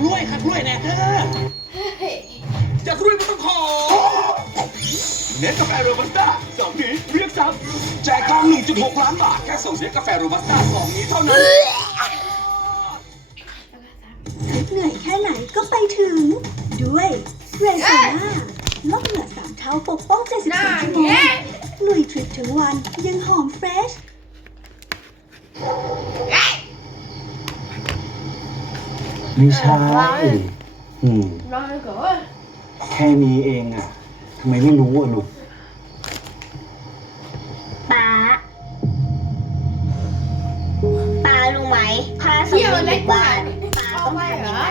กล้วยแน่เธออยากรวยไม่ต้องขอเน็ตกาแฟโรบัสต้า2 นี้เรียกซับแจกทอง 1.6 ล้านบาทแค่ส่งเน็ตกาแฟโรบัสต้า2 นี้เท่านั้นเหนื่อยแค่ไหนก็ไปถึงด้วยเรซิน่าลดเหงื่อ3 เท่าปกป้อง72 ชั่วโมงลุยทริปถึงวันยังหอมเฟรชไม่ใช่ ร้อนก่อน แค่นี้เองอ่ะทำไมไม่รู้อ่ะลูก ป้ารู้ไหมถ้าสมมติอยู่บ้านป้าต้องทำยังไง